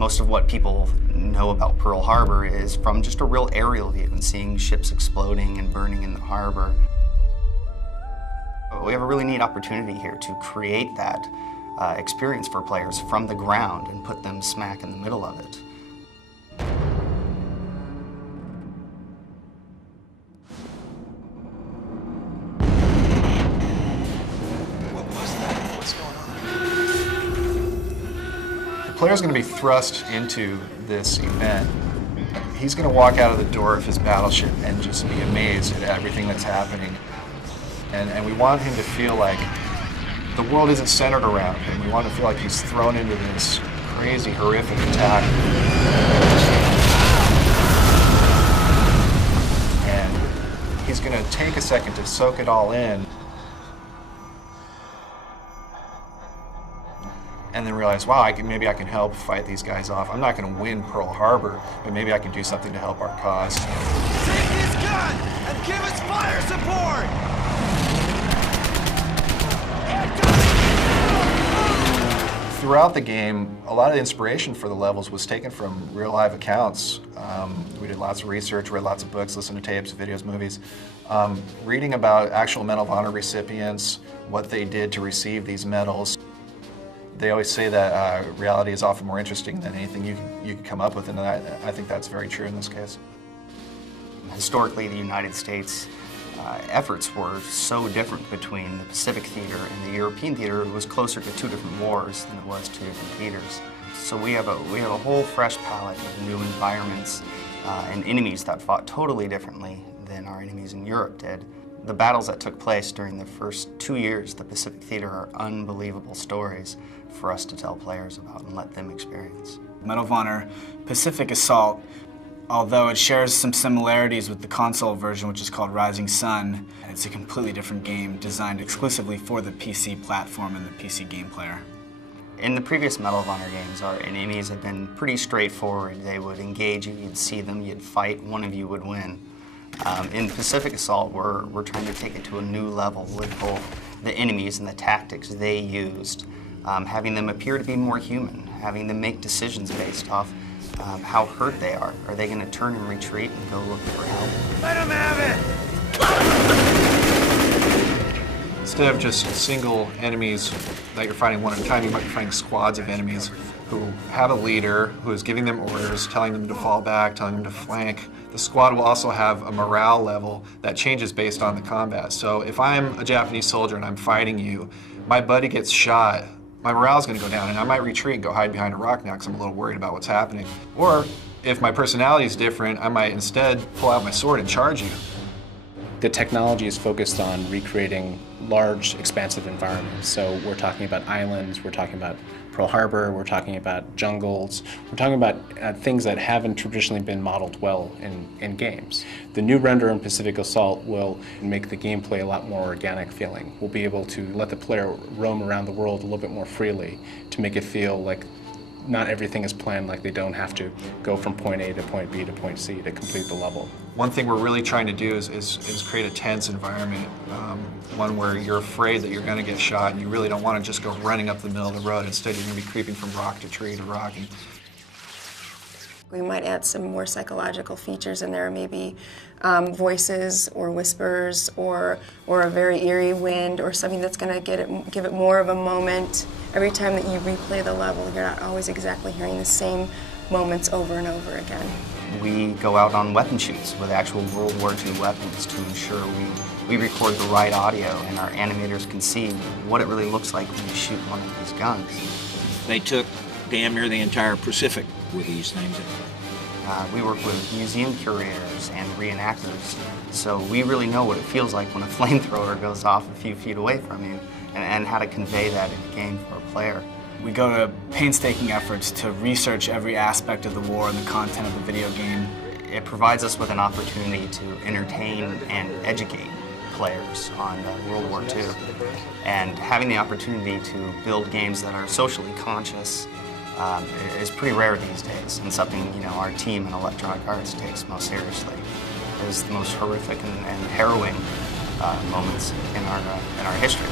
Most of what people know about Pearl Harbor is from just a real aerial view and seeing ships exploding and burning in the harbor. We have a really neat opportunity here to create that experience for players from the ground and put them smack in the middle of it. What was that? What's going on? The player's going to be thrust into this event. He's going to walk out of the door of his battleship and just be amazed at everything that's happening. And we want him to feel like the world isn't centered around him. We want to feel like he's thrown into this crazy, horrific attack. And he's going to take a second to soak it all in. And then realize, wow, maybe I can help fight these guys off. I'm not going to win Pearl Harbor, but maybe I can do something to help our cause. Take his gun and give us fire support! Throughout the game, a lot of the inspiration for the levels was taken from real live accounts. We did lots of research, read lots of books, listened to tapes, videos, movies. Reading about actual Medal of Honor recipients, what they did to receive these medals. They always say that reality is often more interesting than anything you can come up with, and I think that's very true in this case. Historically, the United States efforts were so different between the Pacific theater and the European theater. It was closer to two different wars than it was two different theaters. So we have a whole fresh palette of new environments and enemies that fought totally differently than our enemies in Europe did. The battles that took place during the first 2 years of the Pacific theater are unbelievable stories for us to tell players about and let them experience. Medal of Honor Pacific Assault, although it shares some similarities with the console version, which is called Rising Sun, it's a completely different game designed exclusively for the PC platform and the PC game player. In the previous Medal of Honor games, our enemies had been pretty straightforward. They would engage you, you'd see them, you'd fight, one of you would win. In Pacific Assault, we're trying to take it to a new level with both the enemies and the tactics they used, having them appear to be more human, having them make decisions based off how hurt they are. Are they going to turn and retreat and go look for help? Let him have it! Instead of just single enemies that you're fighting one at a time, you might be fighting squads of enemies who have a leader who is giving them orders, telling them to fall back, telling them to flank. The squad will also have a morale level that changes based on the combat. So if I'm a Japanese soldier and I'm fighting you, my buddy gets shot, my morale's gonna go down and I might retreat and go hide behind a rock now because I'm a little worried about what's happening. Or if my personality is different, I might instead pull out my sword and charge you. The technology is focused on recreating large, expansive environments. So we're talking about islands, we're talking about Pearl Harbor, we're talking about jungles, we're talking about things that haven't traditionally been modeled well in games. The new render in Pacific Assault will make the gameplay a lot more organic feeling. We'll be able to let the player roam around the world a little bit more freely to make it feel like not everything is planned, like they don't have to go from point A to point B to point C to complete the level. One thing we're really trying to do is create a tense environment, one where you're afraid that you're going to get shot and you really don't want to just go running up the middle of the road. Instead, you're going to be creeping from rock to tree to rock. We might add some more psychological features in there, maybe voices or whispers or a very eerie wind or something that's going to give it more of a moment. Every time that you replay the level, you're not always exactly hearing the same moments over and over again. We go out on weapon shoots with actual World War II weapons to ensure we record the right audio and our animators can see what it really looks like when you shoot one of these guns. They took damn near the entire Pacific with these things. We work with museum curators and reenactors, so we really know what it feels like when a flamethrower goes off a few feet away from you and how to convey that in the game for a player. We go to painstaking efforts to research every aspect of the war and the content of the video game. It provides us with an opportunity to entertain and educate players on World War II. And having the opportunity to build games that are socially conscious is pretty rare these days, and something our team in Electronic Arts takes most seriously. It is the most horrific and harrowing moments in our history.